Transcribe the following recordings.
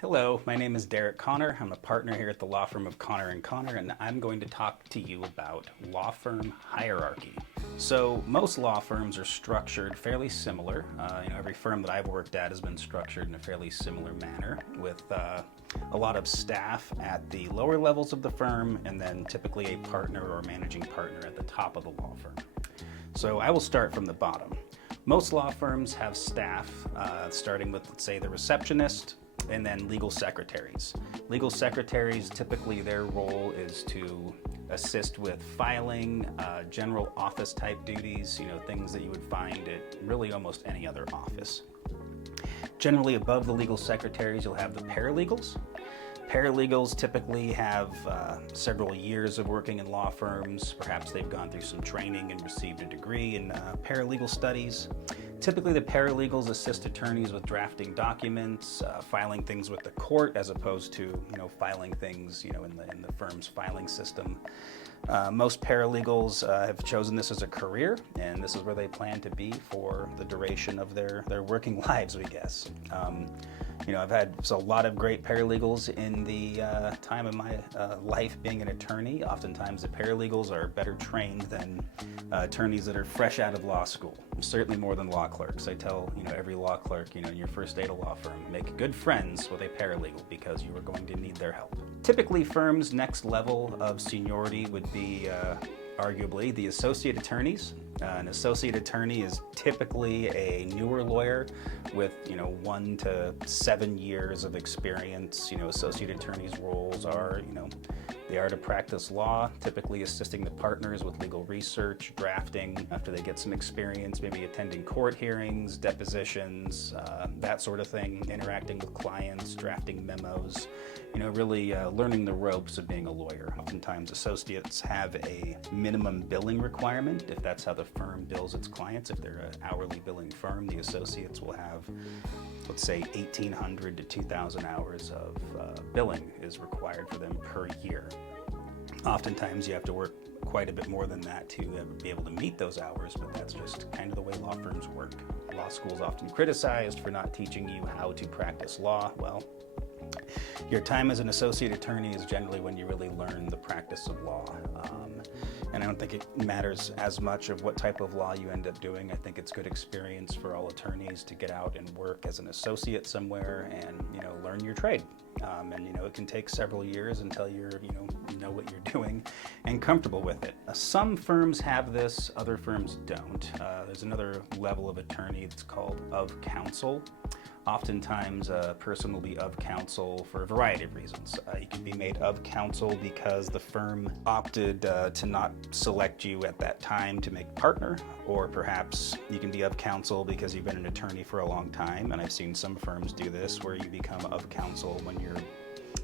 Hello, my name is Derek Connor. I'm a partner here at the law firm of Connor & Connor, and I'm going to talk to you about law firm hierarchy. So most law firms are structured fairly similar. Every firm that I've worked at has been structured in a fairly similar manner with a lot of staff at the lower levels of the firm and then typically a partner or managing partner at the top of the law firm. So I will start from the bottom. Most law firms have staff starting with, let's say, the receptionist, and then legal secretaries. Legal secretaries, typically their role is to assist with filing, general office type duties, things that you would find at really almost any other office. Generally above the legal secretaries, you'll have the paralegals. Paralegals typically have several years of working in law firms. Perhaps they've gone through some training and received a degree in paralegal studies. Typically, the paralegals assist attorneys with drafting documents, filing things with the court, as opposed to filing things in the firm's filing system. Most paralegals have chosen this as a career, and this is where they plan to be for the duration of their working lives, we guess. I've had a lot of great paralegals in the time of my life being an attorney. Oftentimes the paralegals are better trained than attorneys that are fresh out of law school. Certainly more than law clerks. I tell every law clerk, in your first day at a law firm, make good friends with a paralegal because you are going to need their help. Typically firms' next level of seniority would be arguably the associate attorneys. An associate attorney is typically a newer lawyer with 1 to 7 years of experience. Associate attorneys' roles are they are to practice law, typically assisting the partners with legal research, drafting after they get some experience, maybe attending court hearings, depositions, that sort of thing, interacting with clients, drafting memos, really learning the ropes of being a lawyer. Oftentimes associates have a minimum billing requirement. If that's how the firm bills its clients, if they're an hourly billing firm, the associates will have, let's say, 1,800 to 2,000 hours of billing is required for them per year. Oftentimes you have to work quite a bit more than that to be able to meet those hours, but that's just kind of the way law firms work. Law school is often criticized for not teaching you how to practice law. Well, your time as an associate attorney is generally when you really learn the practice of law. And I don't think it matters as much of what type of law you end up doing. I think it's good experience for all attorneys to get out and work as an associate somewhere and learn your trade. It can take several years until you're know what you're doing and comfortable with it. Some firms have this, other firms don't. There's another level of attorney that's called of counsel. Oftentimes a person will be of counsel for a variety of reasons. You can be made of counsel because the firm opted to not select you at that time to make partner, or perhaps you can be of counsel because you've been an attorney for a long time, and I've seen some firms do this where you become of counsel when you're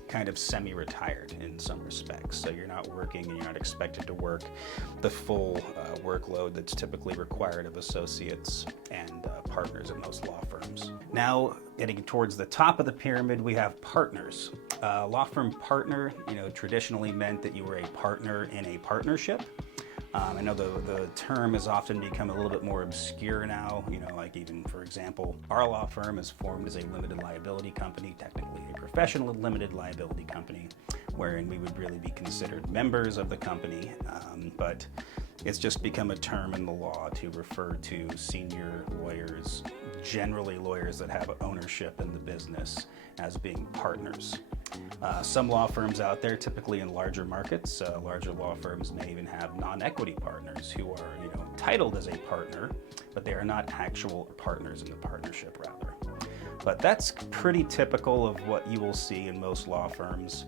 kind of semi-retired in some respects. So you're not working and you're not expected to work the full workload that's typically required of associates and partners at most law firms. Now, getting towards the top of the pyramid, we have partners. Law firm partner, traditionally meant that you were a partner in a partnership. I know the term has often become a little bit more obscure now, like even, for example, our law firm is formed as a limited liability company, technically a professional limited liability company, wherein we would really be considered members of the company, but it's just become a term in the law to refer to senior lawyers, generally lawyers that have ownership in the business, as being partners. Some law firms out there, typically in larger markets, larger law firms may even have non-equity partners who are, titled as a partner, but they are not actual partners in the partnership, rather. But that's pretty typical of what you will see in most law firms.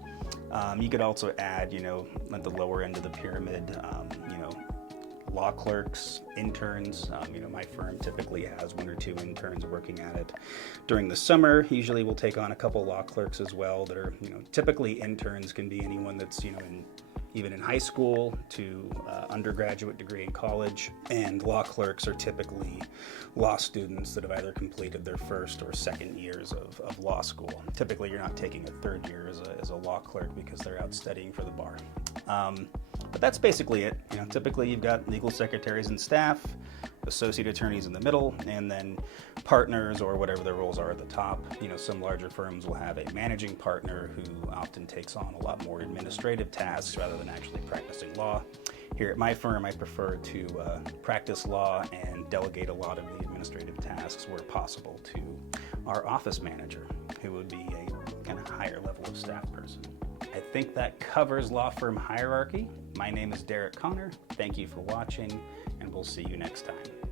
You could also add, at the lower end of the pyramid, law clerks, interns. My firm typically has 1 or 2 interns working at it. During the summer, usually we'll take on a couple law clerks as well that are, typically interns can be anyone that's, even in high school to undergraduate degree in college. And law clerks are typically law students that have either completed their first or second years of law school. Typically, you're not taking a third year as a law clerk because they're out studying for the bar. But that's basically it. Typically you've got legal secretaries and staff, associate attorneys in the middle, and then partners or whatever their roles are at the top. Some larger firms will have a managing partner who often takes on a lot more administrative tasks rather than actually practicing law. Here at my firm, I prefer to practice law and delegate a lot of the administrative tasks where possible to our office manager, who would be a kind of higher level of staff person. I think that covers law firm hierarchy. My name is Derek Connor. Thank you for watching, and we'll see you next time.